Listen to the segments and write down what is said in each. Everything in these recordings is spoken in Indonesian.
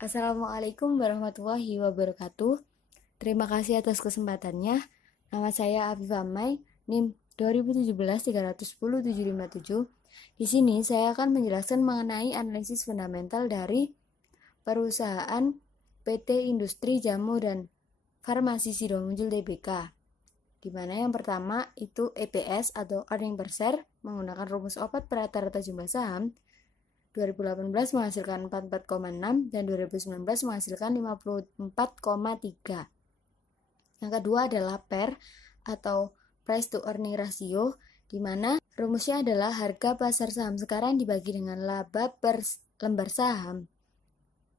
Assalamualaikum warahmatullahi wabarakatuh. Terima kasih atas kesempatannya. Nama saya Afifah Mai, NIM 2017-310-757. Di sini saya akan menjelaskan mengenai analisis fundamental dari perusahaan PT Industri Jamu dan Farmasi Sidomuncul Tbk. Di mana yang pertama itu EPS atau earning per share menggunakan rumus opat per rata-rata jumlah saham. 2018 menghasilkan 44,6 dan 2019 menghasilkan 54,3. Yang kedua adalah PER atau Price to Earning Ratio, di mana rumusnya adalah harga pasar saham sekarang dibagi dengan laba per lembar saham.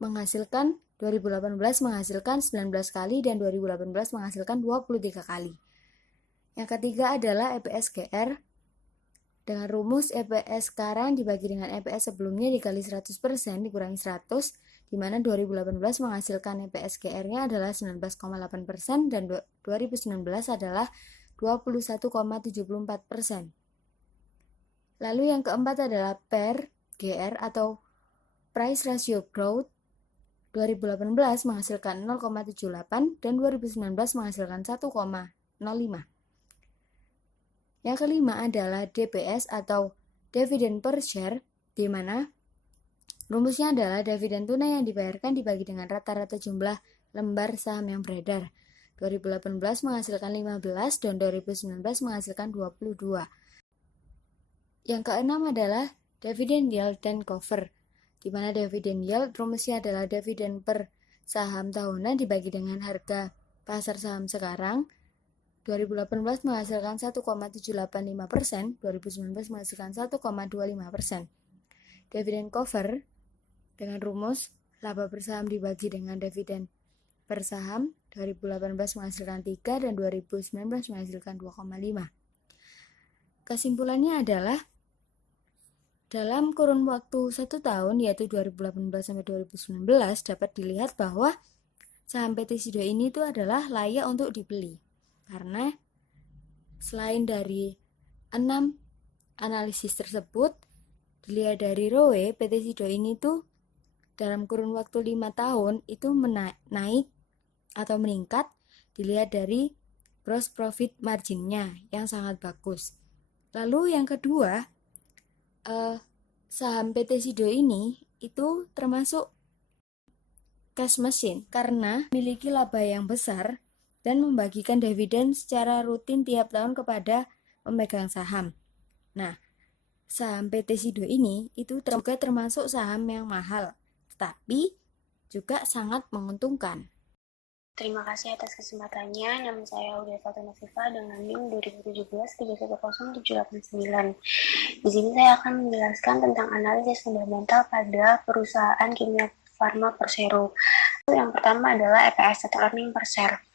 2018 menghasilkan 19 kali dan 2018 menghasilkan 23 kali. Yang ketiga adalah EPS-GR dengan rumus EPS sekarang dibagi dengan EPS sebelumnya dikali 100% dikurangi 100, di mana 2018 menghasilkan EPS GR-nya adalah 19,8% dan 2019 adalah 21,74%. Lalu yang keempat adalah PER GR atau Price Ratio Growth. 2018 menghasilkan 0,78 dan 2019 menghasilkan 1,05. Yang kelima adalah DPS atau Dividend Per Share, di mana rumusnya adalah dividen tunai yang dibayarkan dibagi dengan rata-rata jumlah lembar saham yang beredar. 2018 menghasilkan 15 dan 2019 menghasilkan 22. Yang keenam adalah Dividend Yield dan Cover, di mana Dividend Yield rumusnya adalah dividen per saham tahunan dibagi dengan harga pasar saham sekarang. 2018 menghasilkan 1,785%, 2019 menghasilkan 1,25%. Dividen cover dengan rumus laba per saham dibagi dengan dividen per saham, 2018 menghasilkan 3 dan 2019 menghasilkan 2,5. Kesimpulannya adalah dalam kurun waktu 1 tahun yaitu 2018 sampai 2019 dapat dilihat bahwa saham PT Sido ini itu adalah layak untuk dibeli. Karena selain dari 6 analisis tersebut, dilihat dari ROE, PT Sido ini tuh dalam kurun waktu 5 tahun itu naik atau meningkat, dilihat dari gross profit marginnya yang sangat bagus. Lalu yang kedua, saham PT Sido ini itu termasuk cash machine karena memiliki laba yang besar dan membagikan dividen secara rutin tiap tahun kepada pemegang saham. Nah, saham PT Sido ini itu juga termasuk saham yang mahal, tetapi juga sangat menguntungkan. Terima kasih atas kesempatannya. Nama saya Uda Fatuna Fifa dengan NIM 2017-310-789. Di sini saya akan menjelaskan tentang analisis fundamental pada perusahaan kimia farma Persero. Yang pertama adalah EPS atau earning per share,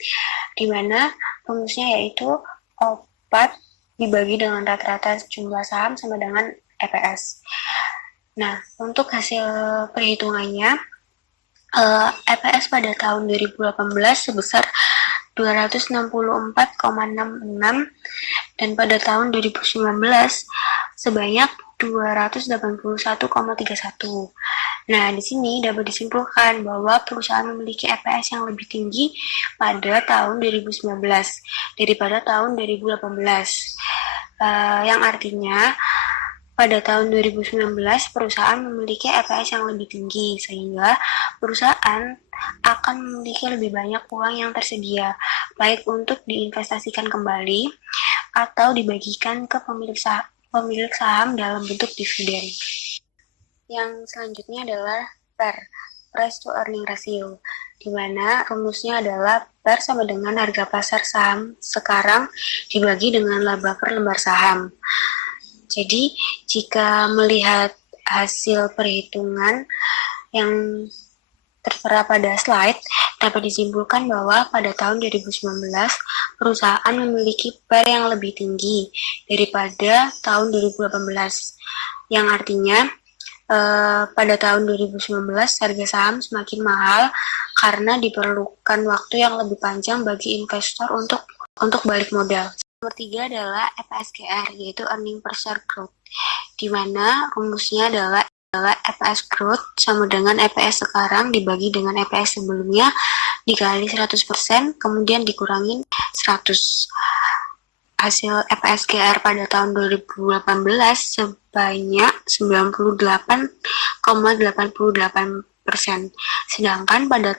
di mana rumusnya yaitu O4 dibagi dengan rata-rata jumlah saham sama dengan EPS. Nah, untuk hasil perhitungannya, EPS pada tahun 2018 sebesar 264,66 dan pada tahun 2019 sebanyak 281,31. Nah, di sini dapat disimpulkan bahwa perusahaan memiliki EPS yang lebih tinggi pada tahun 2019 daripada tahun 2018. Yang artinya pada tahun 2019 perusahaan memiliki EPS yang lebih tinggi sehingga perusahaan akan memiliki lebih banyak uang yang tersedia baik untuk diinvestasikan kembali atau dibagikan ke pemilik saham dalam bentuk dividen. Yang selanjutnya adalah PER, Price to Earning Ratio, di mana rumusnya adalah PER sama dengan harga pasar saham sekarang dibagi dengan laba per lembar saham. Jadi, jika melihat hasil perhitungan yang tertera pada slide, dapat disimpulkan bahwa pada tahun 2019, perusahaan memiliki PER yang lebih tinggi daripada tahun 2018, yang artinya pada tahun 2019 harga saham semakin mahal karena diperlukan waktu yang lebih panjang bagi investor untuk balik modal. Nomor 3 adalah EPS-GR, yaitu Earning Per Share Growth, di mana rumusnya adalah adalah EPS growth sama dengan EPS sekarang dibagi dengan EPS sebelumnya dikali 100%, kemudian dikurangin 100. Hasil EPS GR pada tahun 2018 sebanyak 98,88%. Sedangkan pada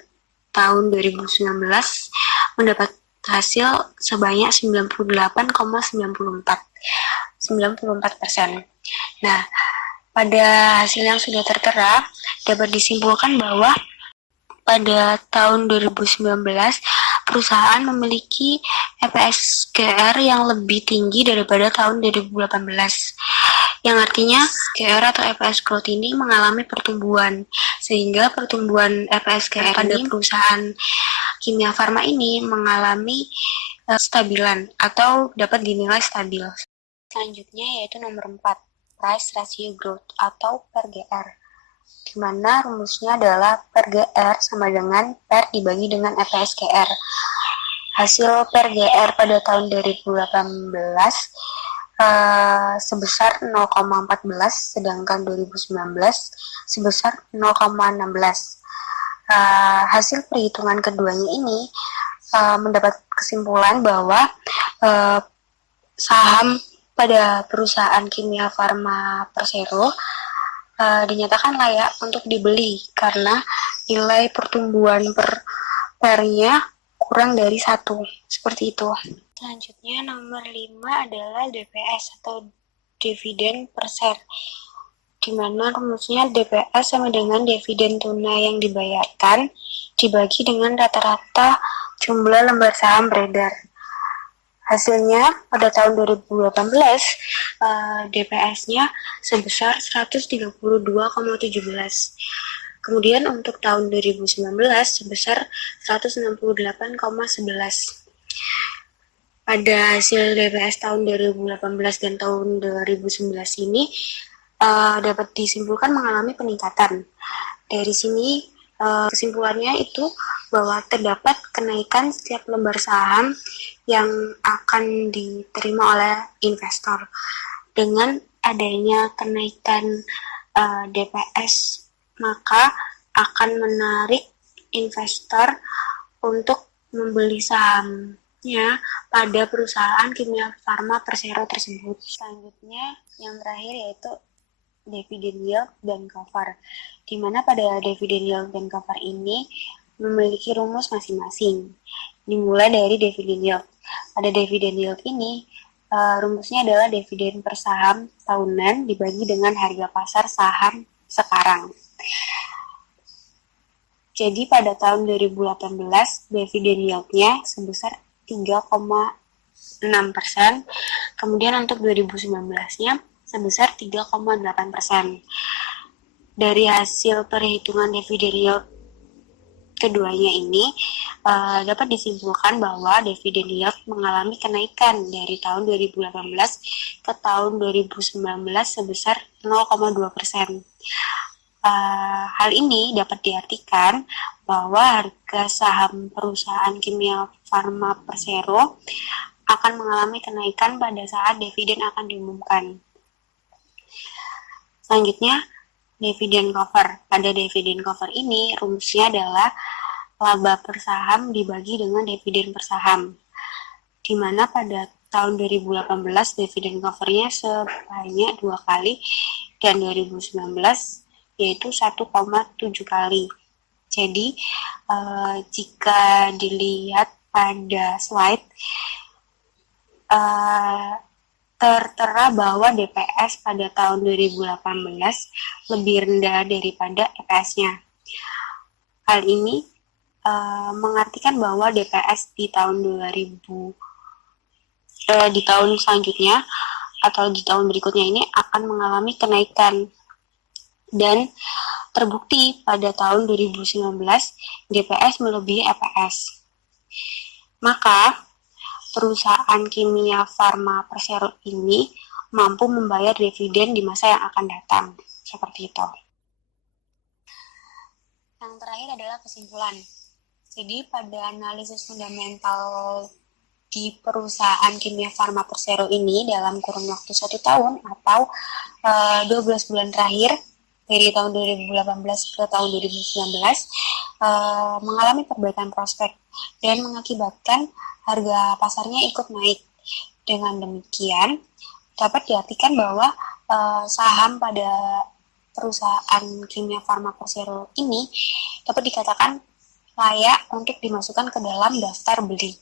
tahun 2019 mendapat hasil sebanyak 98,94%. Nah, pada hasil yang sudah tertera dapat disimpulkan bahwa pada tahun 2019 perusahaan memiliki EPS GR yang lebih tinggi daripada tahun 2018. Yang artinya GR atau EPS growth ini mengalami pertumbuhan, sehingga pertumbuhan EPS GR pada perusahaan kimia farma ini mengalami stabilan atau dapat dinilai stabil. Selanjutnya yaitu nomor 4, price ratio growth atau per GR, di mana rumusnya adalah per GR sama dengan per dibagi dengan EPS GR. Hasil per GR pada tahun 2018 sebesar 0,14, sedangkan 2019 sebesar 0,16. Hasil perhitungan keduanya ini mendapat kesimpulan bahwa saham pada perusahaan kimia farma Persero dinyatakan layak untuk dibeli karena nilai pertumbuhan pernya kurang dari 1, seperti itu. Selanjutnya nomor 5 adalah DPS atau dividen per share, di mana rumusnya DPS sama dengan dividen tunai yang dibayarkan dibagi dengan rata-rata jumlah lembar saham beredar. Hasilnya pada tahun 2018 DPS-nya sebesar 132,17. Kemudian untuk tahun 2019 sebesar 168,11. Pada hasil DPS tahun 2018 dan tahun 2019 ini dapat disimpulkan mengalami peningkatan. Dari sini kesimpulannya itu bahwa terdapat kenaikan setiap lembar saham yang akan diterima oleh investor. Dengan adanya kenaikan DPS, maka akan menarik investor untuk membeli sahamnya pada perusahaan kimia farma Persero tersebut. Selanjutnya yang terakhir yaitu dividend yield dan cover, di mana pada dividend yield dan cover ini memiliki rumus masing-masing. Dimulai dari dividend yield. Pada dividend yield ini rumusnya adalah dividen per saham tahunan dibagi dengan harga pasar saham sekarang. Jadi pada tahun 2018 dividen yield-nya sebesar 3,6%, kemudian untuk 2019-nya sebesar 3,8%. Dari hasil perhitungan dividen yield keduanya ini dapat disimpulkan bahwa dividen yield mengalami kenaikan dari tahun 2018 ke tahun 2019 sebesar 0,2%. Hal ini dapat diartikan bahwa harga saham perusahaan kimia farma Persero akan mengalami kenaikan pada saat dividen akan diumumkan. Selanjutnya, dividen cover. Pada dividen cover ini, rumusnya adalah laba per saham dibagi dengan dividen per saham, di mana pada tahun 2018 dividen covernya sebanyak 2 kali dan 2019 yaitu 1,7 kali. Jadi jika dilihat pada slide tertera bahwa DPS pada tahun 2018 lebih rendah daripada EPS-nya. Hal ini mengartikan bahwa DPS di tahun di tahun selanjutnya atau di tahun berikutnya ini akan mengalami kenaikan, dan terbukti pada tahun 2019 DPS melebihi EPS. Maka perusahaan kimia farma Persero ini mampu membayar dividen di masa yang akan datang, seperti itu. Yang terakhir adalah kesimpulan. Jadi pada analisis fundamental di perusahaan kimia farma Persero ini dalam kurun waktu 1 tahun atau 12 bulan terakhir, dari tahun 2018 ke tahun 2019 mengalami perbaikan prospek dan mengakibatkan harga pasarnya ikut naik. Dengan demikian, dapat diartikan bahwa saham pada perusahaan kimia farma Persero ini dapat dikatakan layak untuk dimasukkan ke dalam daftar beli.